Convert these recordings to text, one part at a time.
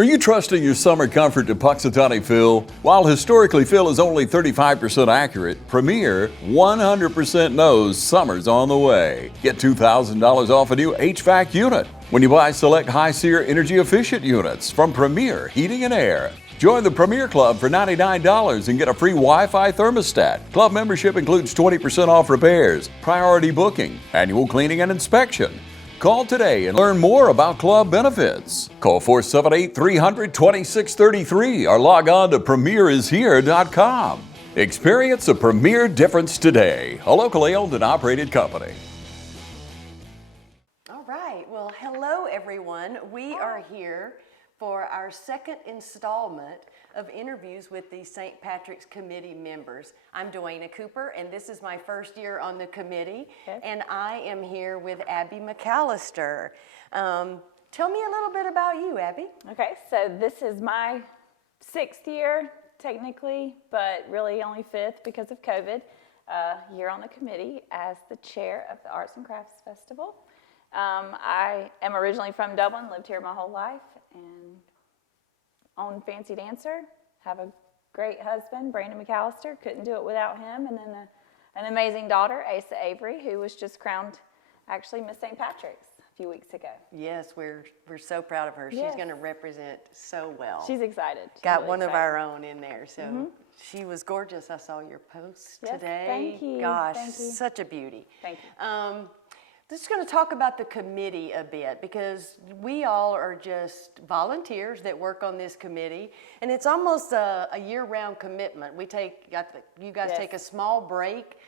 Are you trusting your summer comfort to Puxatawny Phil? While historically Phil is only 35% accurate, Premier 100% knows summer's on the way. Get $2,000 off a new HVAC unit when you buy select High Seer energy efficient units from Premier Heating and Air. Join the Premier Club for $99 and get a free Wi-Fi thermostat. Club membership includes 20% off repairs, priority booking, annual cleaning and inspection. Call today and learn more about club benefits. Call 478-300-2633 or log on to premierishere.com. Experience a Premier difference today. A locally owned and operated company. All right. Well, hello, everyone. We are here for our second installment of interviews with the St. Patrick's Committee members. I'm Dwayna Cooper, and this is my first year on the committee, and I am here with Abby McAllister. Tell me a little bit about you, Abby. Okay, so this is my 6th year, technically, but really only 5th because of COVID, year on the committee as the chair of the Arts and Crafts Festival. I am originally from Dublin, lived here my whole life, and own Fancy Dancer, have a great husband, Brandon McAllister, couldn't do it without him, and then an amazing daughter, Asa Avery, who was just crowned actually Miss St. Patrick's a few weeks ago. Yes, we're so proud of her. Yes. She's going to represent so well. She's excited. She's Got really one excited. of our own in there, so she was gorgeous. I saw your post Yes, today. thank you. Gosh, Thank you. such a beauty. Thank you. Just going to talk about the committee a bit because we all are just volunteers that work on this committee, and it's almost a year-round commitment. You guys Yes. take a small break,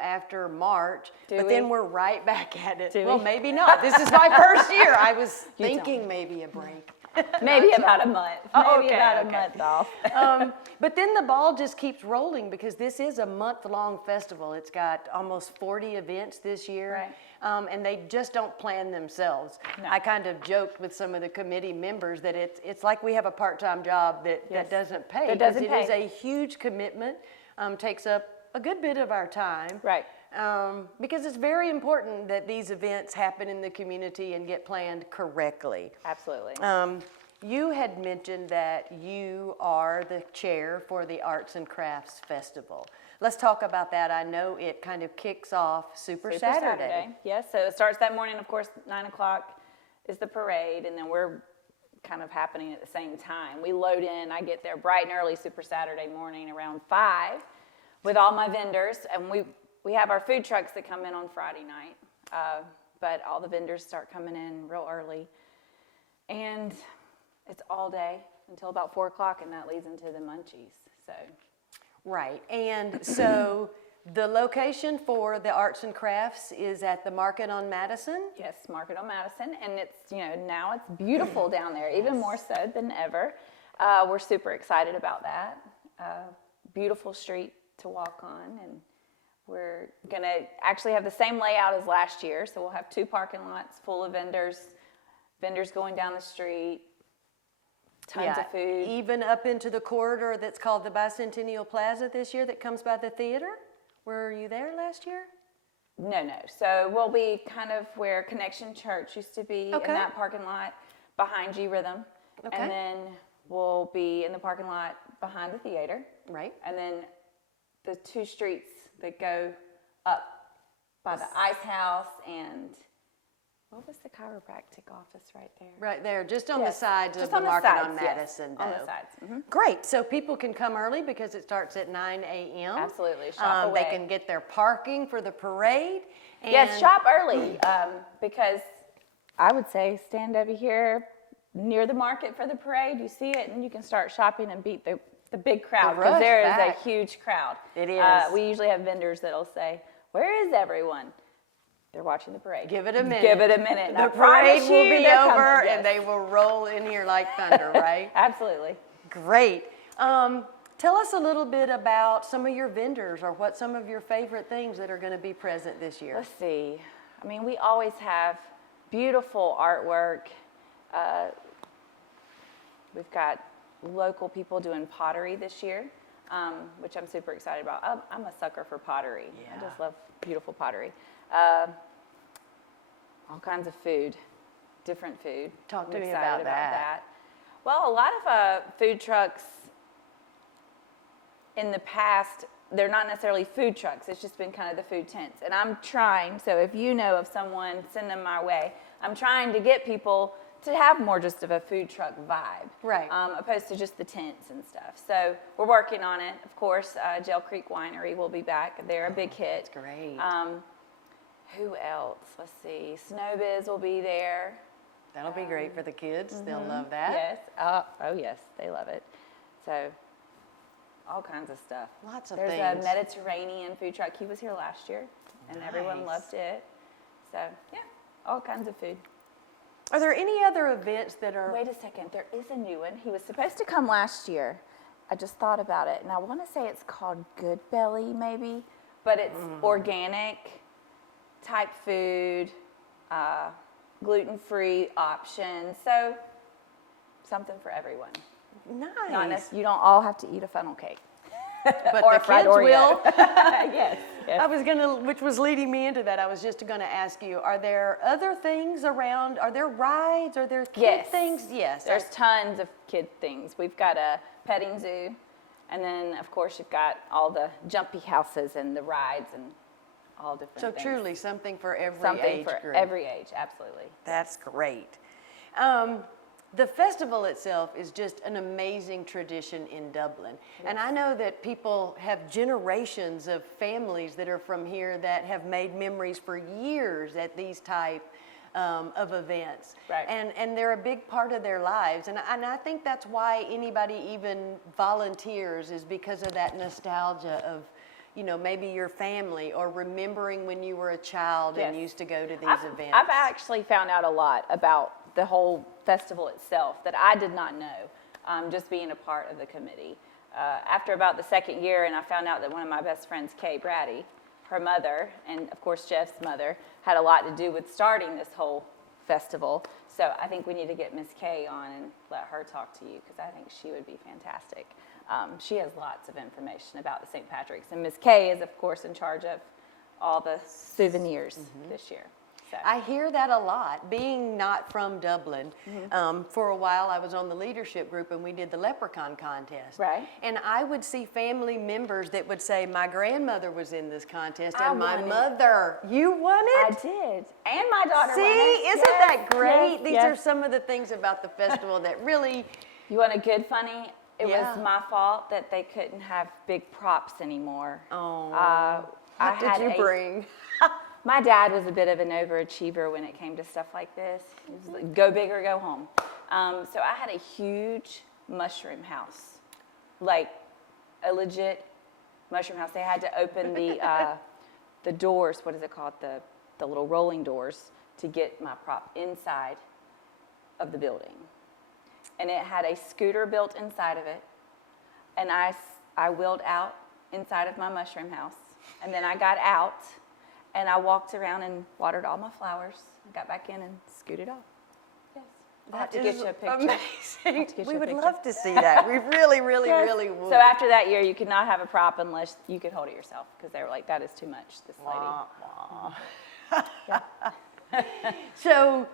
after March, Do but we? then we're right back at it. Do Well, we? maybe not. This is my first year. I was thinking maybe a break. Maybe about a month. Oh, Maybe okay, about okay. a month off. But then the ball just keeps rolling because this is a month-long festival. It's got almost 40 events this year. Right. And they just don't plan themselves. No. I kind of joked with some of the committee members that it's like we have a part-time job that Yes. doesn't pay. That doesn't 'cause It is pay. a huge commitment, takes up a good bit of our time. Right. Because it's very important that these events happen in the community and get planned correctly. Absolutely. You had mentioned that you are the chair for the Arts and Crafts Festival. Let's talk about that. I know it kind of kicks off Super Saturday. Yes, so it starts that morning, of course, 9 o'clock is the parade, and then we're kind of happening at the same time. We load in, I get there bright and early Super Saturday morning around 5 with all my vendors, and we have our food trucks that come in on Friday night, but all the vendors start coming in real early, and it's all day until about 4 o'clock, and that leads into the munchies. So, Right, and so the location for the Arts and Crafts is at the Market on Madison. yes, Market on Madison, and it's, now it's beautiful down there, even more so than ever. We're super excited about that. Beautiful street to walk on, and we're gonna actually have the same layout as last year, so we'll have 2 parking lots full of vendors going down the street, tons of food. Even up into the corridor that's called the Bicentennial Plaza this year that comes by the theater. Were you there last year? No. So we'll be kind of where Connection Church used to be, Okay. in that parking lot behind G Rhythm. Okay. And then we'll be in the parking lot behind the theater. Right. And then the 2 streets that go up by the Ice House and what was the chiropractic office right there? Right there, just on the Yes, sides of just the on the Market sides, on yes, Madison. on the though. sides. Great, so people can come early because it starts at 9 a.m. Absolutely, shop They away. can get their parking for the parade. And Yes, shop early because I would say stand over here near the market for the parade. You see it, and you can start shopping and beat the big crowd because rush there is back. a huge crowd. It is. We usually have vendors that'll say, "Where is everyone?" They're watching the parade. Give it a minute. Give it a minute. and The I parade promise will you be they're over coming, and yes. they will roll in here like thunder, right? Absolutely. Great. Tell us a little bit about some of your vendors or what some of your favorite things that are going to be present this year. Let's see. I mean, we always have beautiful artwork. We've got local people doing pottery this year, which I'm super excited about. I'm a sucker for pottery. I just love beautiful pottery. All kinds of food, different food. Talk to I'm me excited about that. Well, a lot of food trucks in the past, they're not necessarily food trucks. It's just been kind of the food tents. And I'm trying, so if you know of someone, send them my way. I'm trying to get people to have more just of a food truck vibe. Right. Opposed to just the tents and stuff. So we're working on it. Of course, Gel Creek Winery will be back. They're a big hit. That's great. Who else? Let's see. Snowbiz will be there. That'll be great for the kids. They'll love that. Yes. Oh, yes. They love it. So all kinds of stuff. Lots of There's things. a Mediterranean food truck. He was here last year, and everyone Nice. loved it. So, yeah, all kinds of food. Are there any other events that are... Wait a second. There is a new one. He was supposed to come last year. I just thought about it, and I want to say it's called Good Belly, maybe, but it's organic type food, gluten-free options. So, something for everyone. Nice. You don't all have to eat a funnel cake. But or the a fried kids Oreo. will. Yes. I was which was leading me into that. I was just going to ask you, are there other things around? Are there rides? Are there kid Yes. things? Yes. There's tons of kid things. We've got a petting zoo, and then, of course, you've got all the jumpy houses and the rides and all different So things. truly something for every Something age for group. every age, absolutely. That's great. The festival itself is just an amazing tradition in Dublin. And I know that people have generations of families that are from here that have made memories for years at these type of events. Right. And they're a big part of their lives. And I think that's why anybody even volunteers, is because of that nostalgia of, you know, maybe your family, or remembering when you were a child and Yes. used to go to these events. I've actually found out a lot about the whole festival itself that I did not know, just being a part of the committee. After about the second year, and I found out that one of my best friends, Kay Brady, her mother, and of course Jeff's mother, had a lot to do with starting this whole festival. So I think we need to get Miss Kay on and let her talk to you, because I think she would be fantastic. She has lots of information about the St. Patrick's, and Miss Kay is, of course, in charge of all the souvenirs this year. So. I hear that a lot. Being not from Dublin, for a while I was on the leadership group and we did the leprechaun contest. Right. And I would see family members that would say, my grandmother was in this contest I and my won it. mother. You won I it? did, and my daughter See, won it. isn't Yes, that great? yes, These yes. are some of the things about the festival that really, You want a good funny? It Yeah. was my fault that they couldn't have big props anymore. oh, I what did had you bring? My dad was a bit of an overachiever when it came to stuff like this. He was like, go big or go home. So I had a huge mushroom house, like a legit mushroom house. They had to open the doors, what is it called, the little rolling doors, to get my prop inside of the building. And it had a scooter built inside of it. And I wheeled out inside of my mushroom house. And then I got out. And I walked around and watered all my flowers, got back in and scooted off. Yes. I'll have to get you a picture. Amazing. We would love to see that. We really, really, Yes. really would. So after that year, you could not have a prop unless you could hold it yourself, because they were like, that is too much, this lady. Wah, wah. So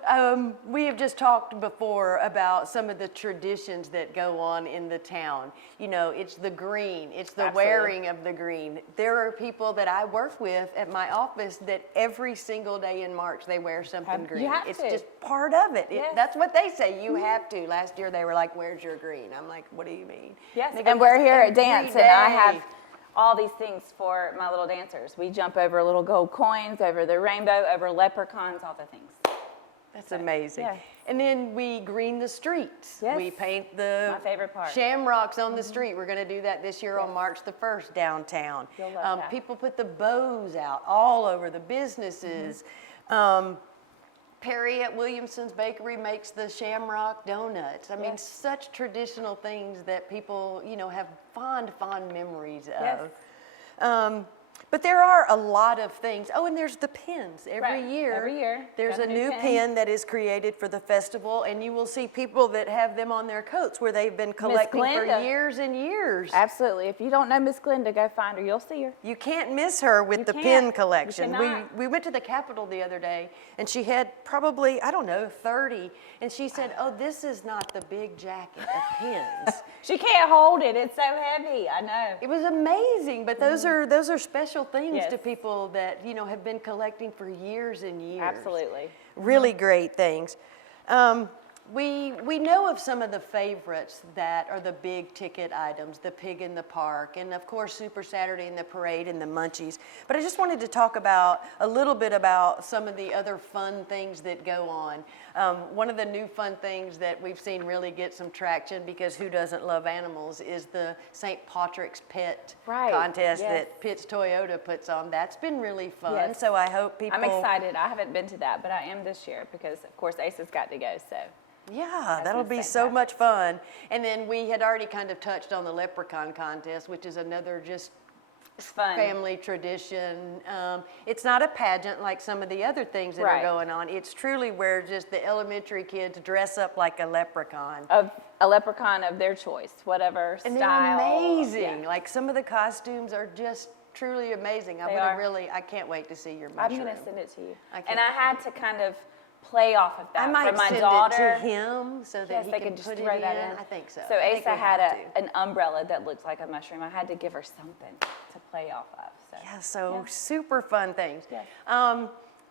we have just talked before about some of the traditions that go on in the town. You know, it's the green, it's the Absolutely. wearing of the green. There are people that I work with at my office that every single day in March they wear something green. have It's to. just part of it. Yes. That's what they say. You have to. Last year they were like, "Where's your green?" I'm like, "What do you mean?" Yes, They go, and we're "Just here at every dance, and I day." have all these things for my little dancers. We jump over little gold coins, over the rainbow, over leprechauns, all the things. That's amazing. yeah. And then we green the streets. Yes. We paint the My favorite part. shamrocks on the street. We're going to do that this year on March the 1st downtown. You'll love that. People put the bows out all over the businesses. Perry at Williamson's Bakery makes the shamrock donuts. I mean, Yes. such traditional things that people, you know, have fond memories Yes. of. But there are a lot of things. Oh, and there's the pins. Every Right. year, Every year. there's Got a a new new pin that is created for the festival, and you will see people that have them on their coats where they've been collecting for Glenda. years and years. Absolutely. If you don't know Miss Glenda, go find her. You'll see her. You can't miss her with You the can't. pin You collection. cannot. We went to the Capitol the other day, and she had probably, I don't know, 30. And she said, oh, this is not the big jacket of pins. She can't hold it. It's so heavy. I know. It was amazing, but those are special things Yes. to people that, you know, have been collecting for years and years. Absolutely. Really great things. We know of some of the favorites that are the big ticket items, the pig in the park, and of course Super Saturday and the parade and the munchies. But I just wanted to talk about a little bit about some of the other fun things that go on. One of the new fun things that we've seen really get some traction, because who doesn't love animals, is the St. Patrick's Pet Right, contest yes. that Pitt's Toyota puts on. That's been really fun. Yes. So I hope people. I'm excited. I haven't been to that, but I am this year because, of course, Ace has got to go. So Yeah, that'll be St. so much fun. And then we had already kind of touched on the leprechaun contest, which is another just it's fun. family tradition. It's not a pageant like some of the other things that Right. are going on. It's truly where just the elementary kids dress up like a leprechaun. Of a leprechaun of their choice, whatever And style. they're amazing. Yeah. Like some of the costumes are just truly amazing. They are. I can't wait to see your I'm mushroom. going to send it to you. I And can't I had to kind of play off of that I might from my send daughter. it to him so that Yes, he they can could just put throw it that in. in. I think so. So I think Asa we had have to. an umbrella that looks like a mushroom. I had to give her something to play off of. So. Yeah, so Yeah. super fun things. Yes.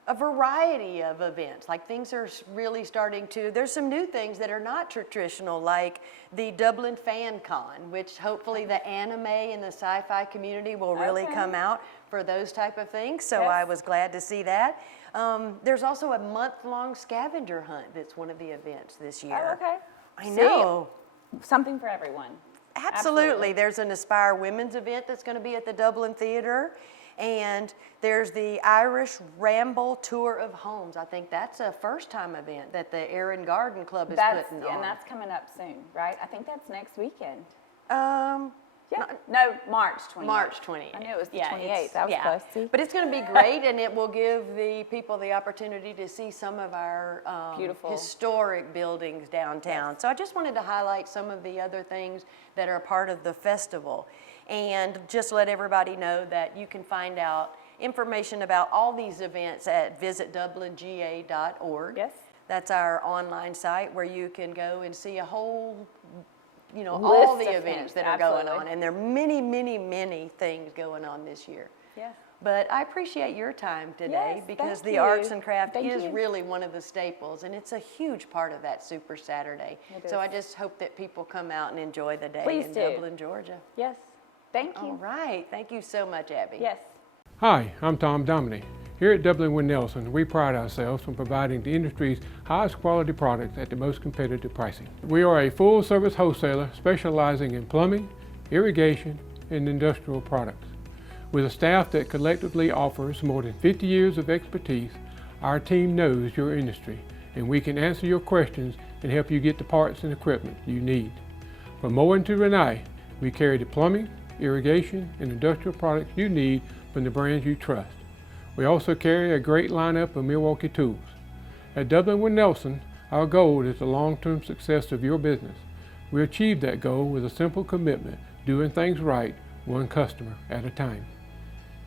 A variety of events, like things are really starting to, there's some new things that are not traditional, like the Dublin Fan Con, which hopefully the anime and the sci-fi community will really Okay. come out for those type of things. So Yes. I was glad to see that. There's also a month-long scavenger hunt that's one of the events this year. Oh, okay. I See? know. Something for everyone. Absolutely. There's an Aspire Women's event that's going to be at the Dublin Theater. And there's the Irish Ramble Tour of Homes. I think that's a first-time event that the Erin Garden Club is putting on. And that's coming up soon, right? I think that's next weekend. Yeah. No, March 28th. March 28th. I knew it was the Yeah, 28th. I was close. See? But it's going to be great, and it will give the people the opportunity to see some of our Beautiful. historic buildings downtown. So I just wanted to highlight some of the other things that are part of the festival, and just let everybody know that you can find out information about all these events at visitdublinga.org. Yes. That's our online site where you can go and see a whole, all List the of events things, that are going absolutely. on. And there are many, many, many things going on this year. Yes. But I appreciate your time today, Yes, because thank the arts you. and craft Thank is you. really one of the staples, and it's a huge part of that Super Saturday. It So is. I just hope that people come out and enjoy the day Please in do. Dublin, Georgia. Yes. Thank All you. right. Thank you so much, Abby. Yes. Hi, I'm Tom Dominy. Here at Dublin with Nelson, we pride ourselves on providing the industry's highest quality products at the most competitive pricing. We are a full-service wholesaler specializing in plumbing, irrigation, and industrial products. With a staff that collectively offers more than 50 years of expertise, our team knows your industry, and we can answer your questions and help you get the parts and equipment you need. From Moen to Renee, we carry the plumbing, irrigation, and industrial products you need from the brands you trust. We also carry a great lineup of Milwaukee tools. At Dublin with Nelson, our goal is the long-term success of your business. We achieve that goal with a simple commitment, doing things right, one customer at a time.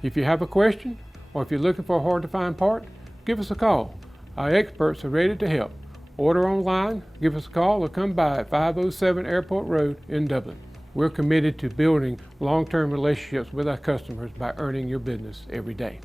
If you have a question, or if you're looking for a hard-to-find part, give us a call. Our experts are ready to help. Order online, give us a call, or come by at 507 Airport Road in Dublin. We're committed to building long-term relationships with our customers by earning your business every day.